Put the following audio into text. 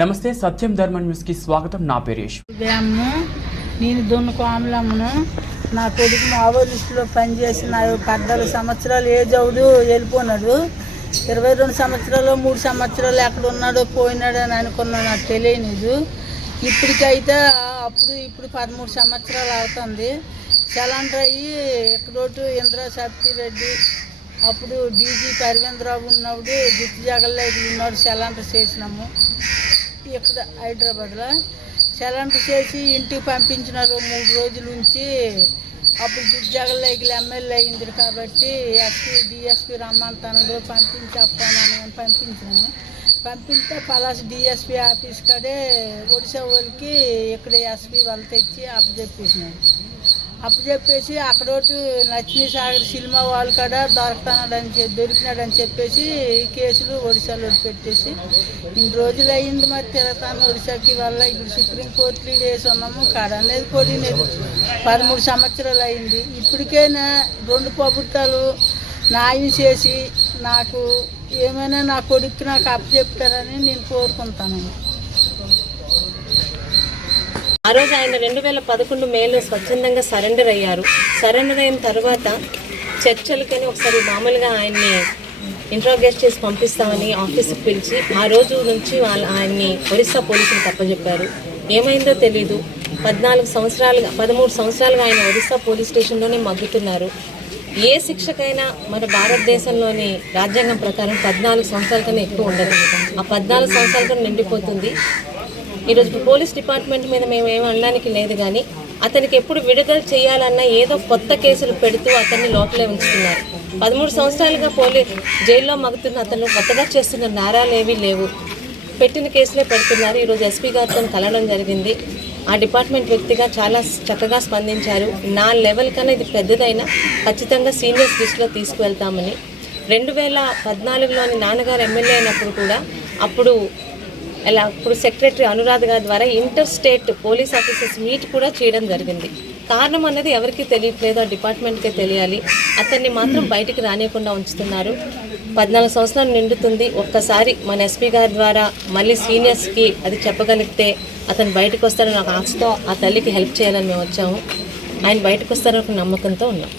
నమస్తే సత్యం ధర్మ న్యూస్ కి స్వాగతం. నా పేరు యశ్. నేను దొన్నుకోమలమ్మను. నా కొడుకు మావోలు లిస్టులో పనిచేసి నా 14 సంవత్సరాలు ఏజ్ అవుడు వెళ్ళిపోయినాడు. 22 సంవత్సరాలు 3 సంవత్సరాలు ఎక్కడ ఉన్నాడో పోయినాడు అని అనుకున్నా. నాకు తెలియలేదు. ఇప్పటికైతే ఇప్పుడు 13 సంవత్సరాలు అవుతుంది. చలండ్ర అయ్యి ఎక్కడోటు ఇంద్రా సత్తిరెడ్డి అప్పుడు డీజీ అరవిందరావు ఉన్నప్పుడు గుర్తు జగల్లోకి ఉన్నాడు. చలండ్ర చేసినాము ఇక్కడ హైదరాబాద్లో. చలండ్ర చేసి ఇంటికి పంపించినారు 3 రోజుల నుంచి. అప్పుడు గుర్తు జగల్లోకి ఎమ్మెల్యే అయింది కాబట్టి డిఎస్పీ రమ్మంటాను పంపించి అప్పానని పంపించాను. పంపిస్తే పలాస్ డిఎస్పీ ఆఫీస్ కాడే ఒడిశా వాళ్ళకి ఇక్కడ ఎస్పీ వాళ్ళు తెచ్చి అప్పచెప్పేసి అక్కడోటి నచ్చిని సాగర్ సినిమా వాళ్ళ కాడ దొరికినాడని చెప్పేసి కేసులు ఒడిశాలో పెట్టేసి ఇన్ని రోజులు అయ్యింది. మరి తిరగతాను ఒడిశాకి వల్ల ఇప్పుడు సుప్రీంకోర్టులో వేసి ఉన్నాము. కాడ అనేది కొడినది 13 సంవత్సరాలు అయింది. ఇప్పటికైనా 2 ప్రభుత్వాలు న్యాయం చేసి నాకు ఏమైనా నా కొడుకు నాకు అప్పచెప్తారని నేను కోరుకుంటాను. ఆ రోజు ఆయన 2011 మేలో స్వచ్ఛందంగా సరెండర్ అయ్యారు. సరెండర్ అయిన తర్వాత చర్చలకని ఒకసారి మామూలుగా ఆయన్ని ఇంట్రాగేట్ చేసి పంపిస్తామని ఆఫీస్కి పిలిచి ఆ రోజు నుంచి ఆయన్ని ఒరిస్సా పోలీసులు తప్పచెప్పారు. ఏమైందో తెలీదు. 13 సంవత్సరాలుగా ఆయన ఒరిస్సా పోలీస్ స్టేషన్లోనే మగ్గుతున్నారు. ఏ శిక్షకైనా మన భారతదేశంలోని రాజ్యాంగం ప్రకారం 14 సంవత్సరాల కన్నా ఎక్కువ ఉండదు. ఆ 14 సంవత్సరాలతో నిండిపోతుంది. ఈరోజు పోలీస్ డిపార్ట్మెంట్ మీద మేము ఏమి అనడానికి లేదు, కానీ అతనికి ఎప్పుడు విడుదల చేయాలన్నా ఏదో కొత్త కేసులు పెడుతూ అతన్ని లోపలే ఉంచుతున్నారు. 13 సంవత్సరాలుగా జైల్లో మగ్గుతున్న అతను కొత్తగా చేస్తున్న నేరాలు ఏవీ లేవు. పెట్టిన కేసులే పెడుతున్నారు. ఈరోజు ఎస్పీ గారితో కలవడం జరిగింది. ఆ డిపార్ట్మెంట్ వ్యక్తిగా చాలా చక్కగా స్పందించారు. నా లెవెల్ కన్నా ఇది పెద్దదైనా ఖచ్చితంగా సీనియర్స్ లిస్టులో తీసుకువెళ్తామని. 2014లోని నాన్నగారు ఎమ్మెల్యే అయినప్పుడు కూడా అప్పుడు సెక్రటరీ అనురాధ్ గారి ద్వారా inter state police officers meet కూడా చేయడం జరిగింది. కారణం అన్నది ఎవరికి తెలియట్లేదు, ఆ డిపార్ట్మెంట్కే తెలియాలి. అతన్ని మాత్రం బయటికి రానియకుండా ఉంచుతున్నారు. 14 సంవత్సరాలు నిండుతుంది. ఒక్కసారి మన ఎస్పీ గారి ద్వారా మళ్ళీ సీనియర్స్కి అది చెప్పగలిగితే అతను బయటకు వస్తారని నాకు ఆశతో ఆ తల్లికి హెల్ప్ చేయాలని మేము వచ్చాము. ఆయన బయటకు వస్తారని ఒక నమ్మకంతో ఉన్నాం.